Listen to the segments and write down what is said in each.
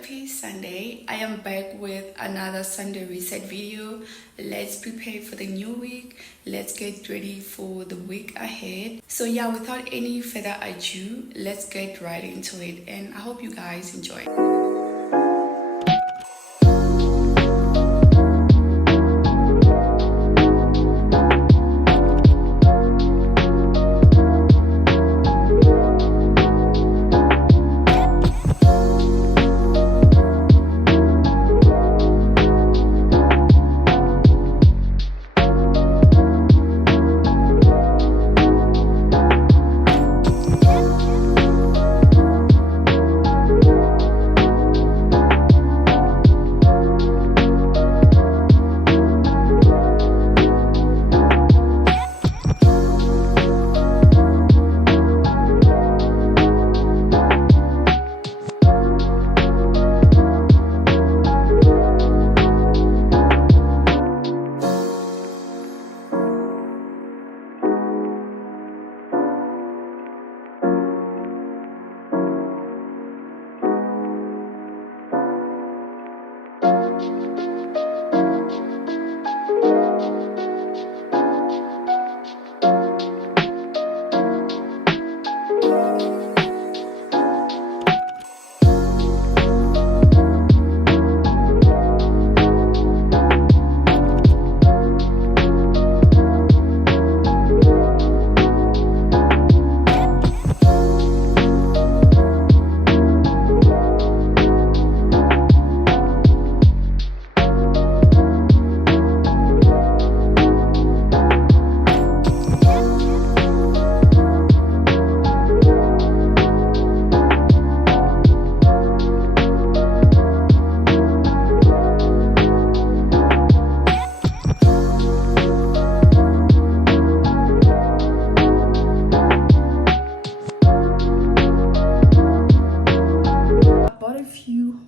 happy Sunday. I am back with another Sunday reset video. Let's prepare for the new week. Let's get ready for the week ahead. So yeah, without any further ado, let's get right into it, and I hope you guys enjoy.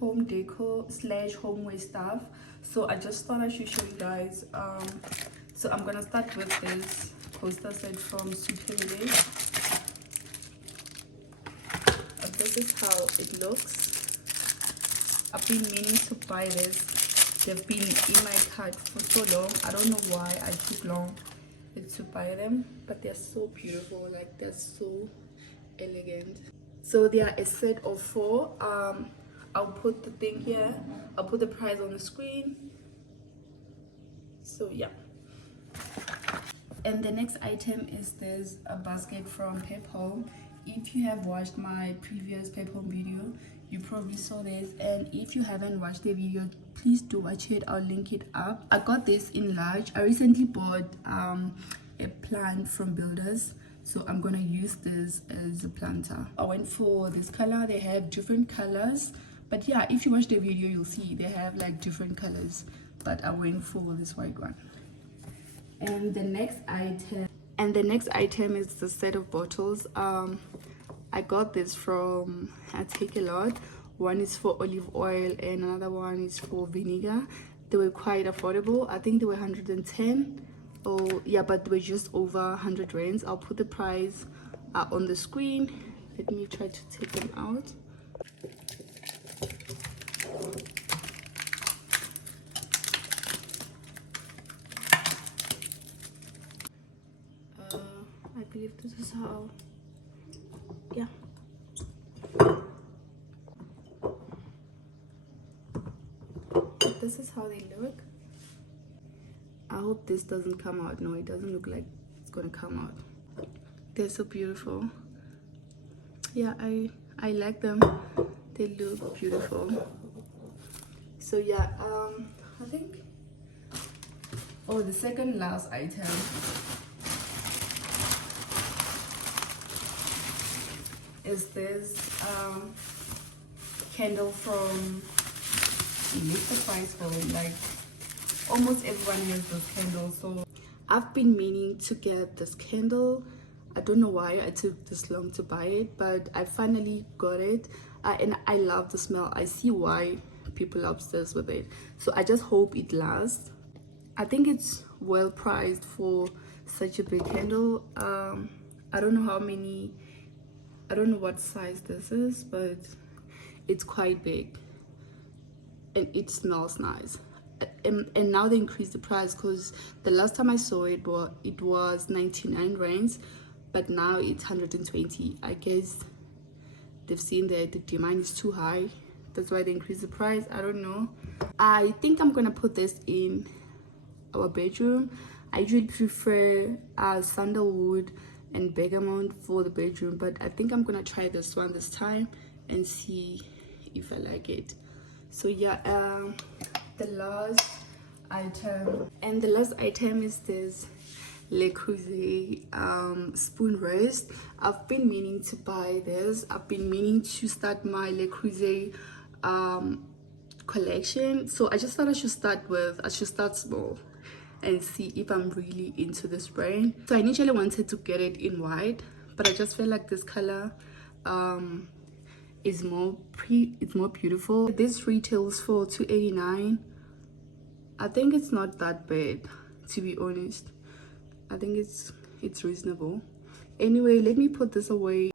Home decor slash homeware stuff, so I just thought I should show you guys. So I'm gonna start with this coaster set from Super Village. This is how it looks. I've been meaning to buy this. They've been in my cart for so long. I don't know why I took long to buy them, but they're so beautiful. Like, they're so elegant. So they are a set of 4. I'll put the thing here. I'll put the price on the screen. So yeah. And the next item is this a basket from Pep Home. If you have watched my previous Pep Home video, you probably saw this, and if you haven't watched the video, please do watch it. I'll link it up. I got this in large. I recently bought a plant from Builders, so I'm gonna use this as a planter. I went for this color. They have different colors, but yeah, if you watch the video, you'll see they have like different colors, but I went for this white one. And the next item is the set of bottles. I got this from I Take a Lot. One is for olive oil and another one is for vinegar. They were quite affordable. I think they were 110. Oh yeah, but they were just over 100 rands. I'll put the price on the screen. Let me try to take them out. I believe this is how, yeah. This is how they look. I hope this doesn't come out. No, it doesn't look like it's gonna come out. They're so beautiful. Yeah, I like them. They look beautiful. So yeah, I think, oh, the second last item is this candle from Mr. Price Home. Like, almost everyone has this candle, so I've been meaning to get this candle. I don't know why I took this long to buy it, but I finally got it, and I love the smell. I see why people are obsessed with it, so I just hope it lasts. I think it's well priced for such a big candle. I don't know how many, I don't know what size this is, but it's quite big. and it smells nice. And now they increased the price, because the last time I saw it, was 99 rands, but now it's 120. I guess they've seen that the demand is too high, that's why they increased the price. I don't know. I think I'm gonna put this in our bedroom. I usually prefer sandalwood and bergamot for the bedroom, but I think I'm gonna try this one this time and see if I like it. So yeah, the last item is this Le Creuset spoon rest. I've been meaning to buy this. I've been meaning to start my Le Creuset collection, so I just thought I should start small and see if I'm really into this brand. So I initially wanted to get it in white, but I just feel like this color is more beautiful. This retails for $2.89. I think it's not that bad, to be honest. I think it's reasonable. Anyway, let me put this away.